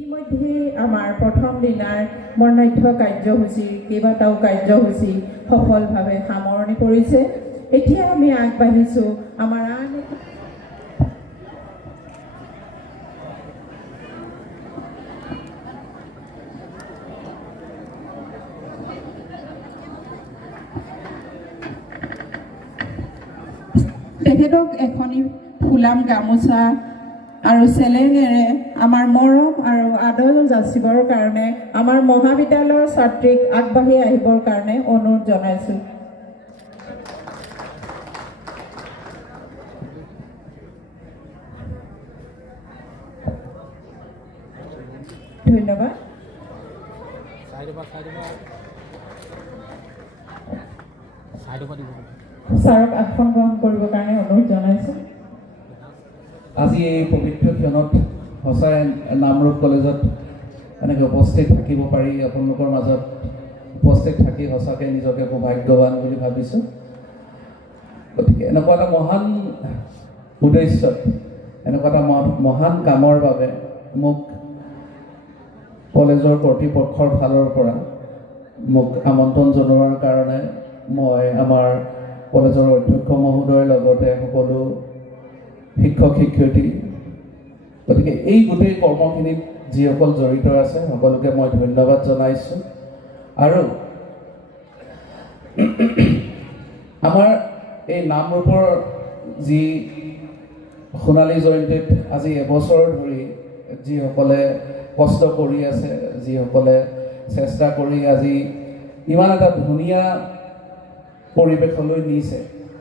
ইতিমধ্যে আমাৰ প্ৰথম দিনাৰ বৰ্ণাঢ্য কাৰ্যসূচীৰ কেইবাটাও কাৰ্যসূচী সফলভাৱে সামৰণি পৰিছে। এতিয়া আমি আগবাঢ়িছোঁ আমাৰ আন তেখেতক এখনি ফুলাম গামোচা আৰু চেলেঙেৰে আমাৰ মৰম আৰু আদৰ যাচিবৰ কাৰণে আমাৰ মহাবিদ্যালয়ৰ ছাত্ৰীক আগবাঢ়ি আহিবৰ কাৰণে অনুৰোধ জনাইছোঁ। ধন্যবাদ। ছাৰক আসন গ্ৰহণ কৰিবৰ কাৰণে অনুৰোধ জনাইছোঁ। আজি এই পবিত্ৰ ক্ষণত সঁচাই নামৰূপ কলেজত এনেকৈ উপস্থিত থাকিব পাৰি আপোনালোকৰ মাজত উপস্থিত থাকি সঁচাকৈ নিজকে সৌভাগ্যৱান বুলি ভাবিছোঁ। গতিকে এনেকুৱা এটা মহান উদ্দেশ্যত এনেকুৱা এটা মহ- মহান কামৰ বাবে মোক কলেজৰ কৰ্তৃপক্ষৰ ফালৰ পৰা মোক আমন্ত্ৰণ জনোৱাৰ কাৰণে মই আমাৰ কলেজৰ অধ্যক্ষ মহোদয়ৰ লগতে সকলো শিক্ষক শিক্ষয়িত্ৰী। গতিকে এই গোটেই কৰ্মখিনিত যিসকল জড়িত আছে সকলোকে মই ধন্যবাদ জনাইছোঁ। আৰু আমাৰ এই নামৰূপৰ যি সোণালী জয়ন্তীত আজি এবছৰ ধৰি যিসকলে কষ্ট কৰি আছে যিসকলে চেষ্টা কৰি আজি ইমান এটা ধুনীয়া পৰিৱেশলৈ নিছে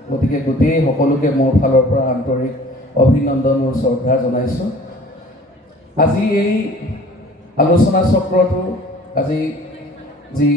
গতিকে গোটেই সকলোকে মোৰ ফালৰ পৰা আন্তৰিক অভিনন্দন আৰু শ্ৰদ্ধা জনাইছোঁ। আজি এই আলোচনা চক্ৰটো আজি যি